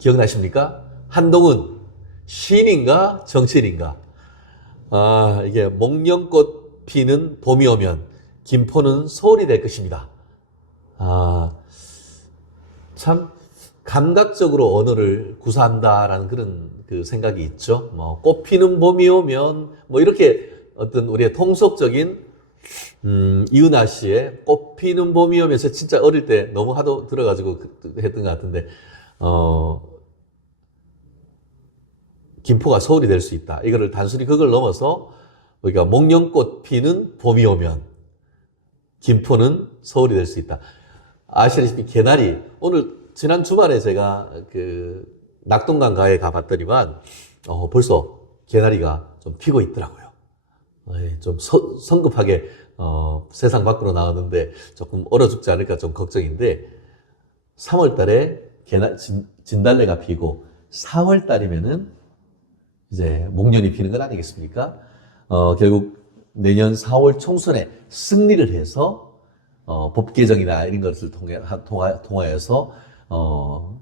기억나십니까? 한동훈 시인인가 정치인인가? 아 이게 목련꽃 피는 봄이 오면 김포는 서울이 될 것입니다. 아참 감각적으로 언어를 구사한다라는 그런 그 생각이 있죠. 뭐 꽃피는 봄이 오면 뭐 이렇게 어떤 우리의 통속적인 음, 이은하 씨의 꽃피는 봄이 오면서 진짜 어릴 때 너무 하도 들어가지고 그- 했던 것 같은데 어 김포가 서울이 될 수 있다. 이거를 단순히 그걸 넘어서 우리가 목련꽃 피는 봄이 오면 김포는 서울이 될 수 있다. 아시다시피 개나리 오늘 지난 주말에 제가 그 낙동강 가에 가봤더니만 어, 벌써 개나리가 좀 피고 있더라고요. 예, 좀 서- 성급하게 어, 세상 밖으로 나왔는데 조금 얼어 죽지 않을까 좀 걱정인데 3월 달에 진, 진달래가 피고 4월 달이면은 이제 목련이 피는 건 아니겠습니까? 어, 결국 내년 4월 총선에 승리를 해서 어, 법 개정이나 이런 것을 통해 하- 통하, 통하여서 어,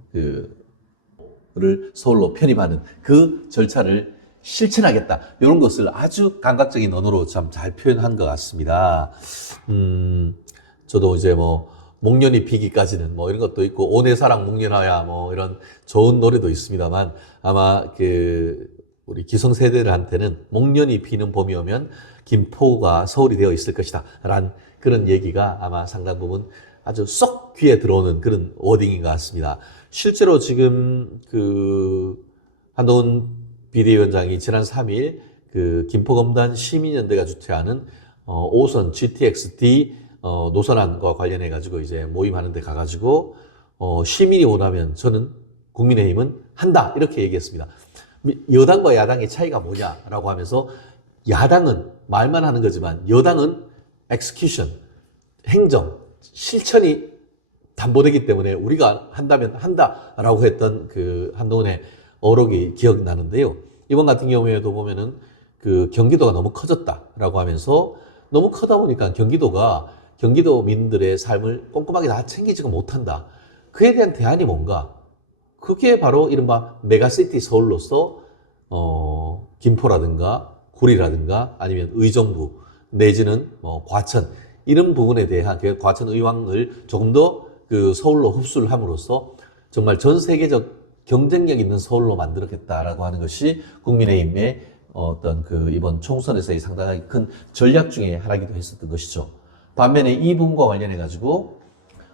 그를 서울로 편입하는 그 절차를 실천하겠다. 이런 것을 아주 감각적인 언어로 참 잘 표현한 것 같습니다. 음, 저도 이제 뭐 목련이 피기까지는 뭐 이런 것도 있고 온의 사랑 목련하야 뭐 이런 좋은 노래도 있습니다만 아마 그 우리 기성세대들한테는 목련이 피는 봄이 오면 김포가 서울이 되어 있을 것이다. 라는 그런 얘기가 아마 상당 부분 아주 쏙 귀에 들어오는 그런 워딩인 것 같습니다. 실제로 지금 그 한동훈 비대위원장이 지난 3일 그 김포검단 시민연대가 주최하는 어, 5선 GTX-D 어, 노선안과 관련해 가지고 이제 모임하는 데 가가지고 어, 시민이 원하면 저는 국민의힘은 한다 이렇게 얘기했습니다. 미- 여당과 야당의 차이가 뭐냐라고 하면서 야당은 말만 하는 거지만 여당은 엑스큐션 행정 실천이 담보되기 때문에 우리가 한다면 한다라고 했던 그 한동훈의 어록이 기억나는데요. 이번 같은 경우에도 보면은 그 경기도가 너무 커졌다라고 하면서 너무 크다 보니까 경기도가 경기도 민들의 삶을 꼼꼼하게 다 챙기지가 못한다. 그에 대한 대안이 뭔가? 그게 바로 이른바 메가시티 서울로서 어, 김포라든가 구리라든가 아니면 의정부 내지는 뭐 과천 이런 부분에 대한 그 과천 의왕을 조금 더 그 서울로 흡수를 함으로써 정말 전 세계적 경쟁력 있는 서울로 만들었겠다라고 하는 것이 국민의힘의 어떤 그 이번 총선에서의 상당히 큰 전략 중에 하나이기도 했었던 것이죠. 반면에 이 부분과 관련해 가지고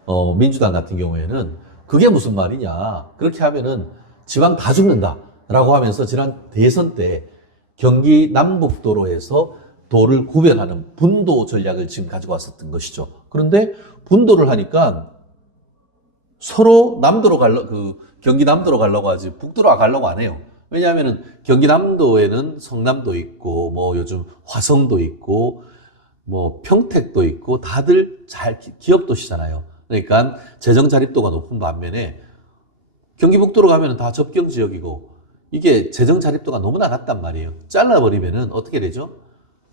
어, 민주당 같은 경우에는 그게 무슨 말이냐. 그렇게 하면은 지방 다 죽는다라고 하면서 지난 대선 때 경기 남북도로에서 도를 구별하는 분도 전략을 지금 가지고 왔었던 것이죠. 그런데 분도를 하니까 서로 남도로 갈러, 그 경기 남도로 가려고 하지 북도로 가려고 안 해요. 왜냐하면은 경기 남도에는 성남도 있고 뭐 요즘 화성도 있고 뭐 평택도 있고 다들 잘 기- 기업 도시잖아요. 그러니까 재정 자립도가 높은 반면에 경기 북도로 가면은 다 접경 지역이고 이게 재정 자립도가 너무나 낮단 말이에요. 잘라버리면은 어떻게 되죠?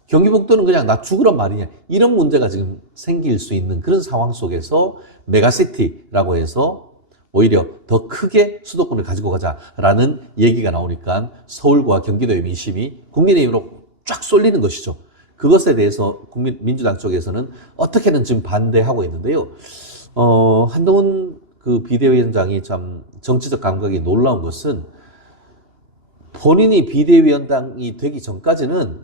경기 북도는 그냥 나 죽으란 말이냐 이런 문제가 지금 생길 수 있는 그런 상황 속에서 메가시티라고 해서 오히려 더 크게 수도권을 가지고 가자라는 얘기가 나오니까 서울과 경기도의 민심이 국민의힘으로 쫙 쏠리는 것이죠. 그것에 대해서 국민 민주당 쪽에서는 어떻게든 지금 반대하고 있는데요. 어, 한동훈 그 비대위원장이 참 정치적 감각이 놀라운 것은 본인이 비대위원장이 되기 전까지는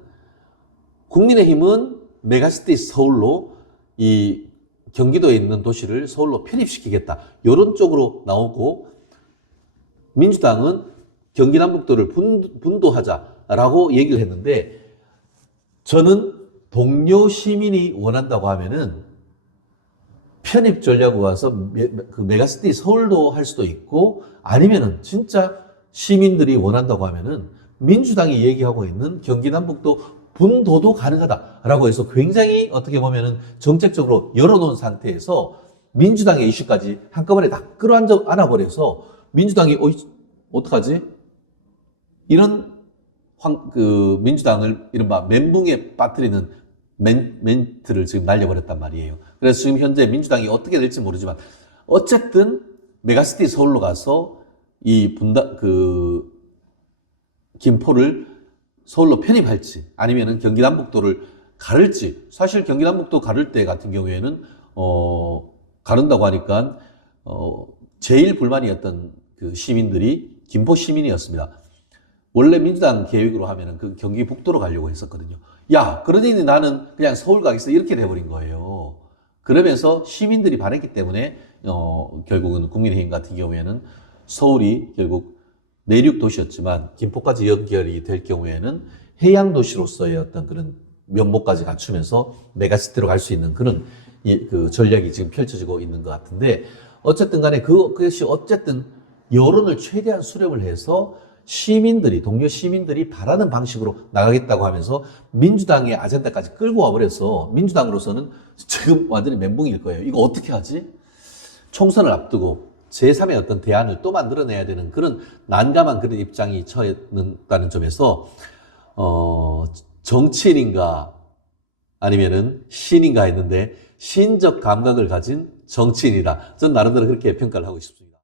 국민의힘은 메가시티 서울로 이 경기도에 있는 도시를 서울로 편입시키겠다. 이런 쪽으로 나오고 민주당은 경기 남북도를 분, 분도하자라고 얘기를 했는데 저는 동료 시민이 원한다고 하면은 편입 전략으로 가서 메, 그 메가시티 서울도 할 수도 있고 아니면은 진짜 시민들이 원한다고 하면은 민주당이 얘기하고 있는 경기 남북도 분도도 가능하다라고 해서 굉장히 어떻게 보면은 정책적으로 열어놓은 상태에서 민주당의 이슈까지 한꺼번에 다 끌어안아 안아버려서 민주당이 어 어떡하지? 이런 황, 그 민주당을 이른바 멘붕에 빠뜨리는 멘, 멘트를 지금 날려버렸단 말이에요. 그래서 지금 현재 민주당이 어떻게 될지 모르지만 어쨌든 메가시티 서울로 가서 이 분당 그 김포를 서울로 편입할지 아니면은 경기 남북도를 가를지 사실 경기 남북도 가를 때 같은 경우에는 어 가른다고 하니까 어 제일 불만이었던 그 시민들이 김포 시민이었습니다. 원래 민주당 계획으로 하면은 그 경기 북도로 가려고 했었거든요. 야, 그러니 나는 그냥 서울 가겠어 이렇게 돼버린 거예요. 그러면서 시민들이 반했기 때문에 어 결국은 국민의힘 같은 경우에는 서울이 결국 내륙 도시였지만 김포까지 연결이 될 경우에는 해양 도시로서의 어떤 그런 면모까지 갖추면서 메가시티로 갈 수 있는 그런 이, 그 전략이 지금 펼쳐지고 있는 것 같은데 어쨌든 간에 그, 그것이 어쨌든 여론을 최대한 수렴을 해서 시민들이, 동료 시민들이 바라는 방식으로 나가겠다고 하면서 민주당의 아젠다까지 끌고 와버려서 민주당으로서는 지금 완전히 멘붕일 거예요. 이거 어떻게 하지? 총선을 앞두고 제3의 어떤 대안을 또 만들어내야 되는 그런 난감한 그런 입장이 처했다는 점에서, 어, 정치인인가 아니면은 신인가 했는데 신적 감각을 가진 정치인이다. 전 나름대로 그렇게 평가를 하고 싶습니다.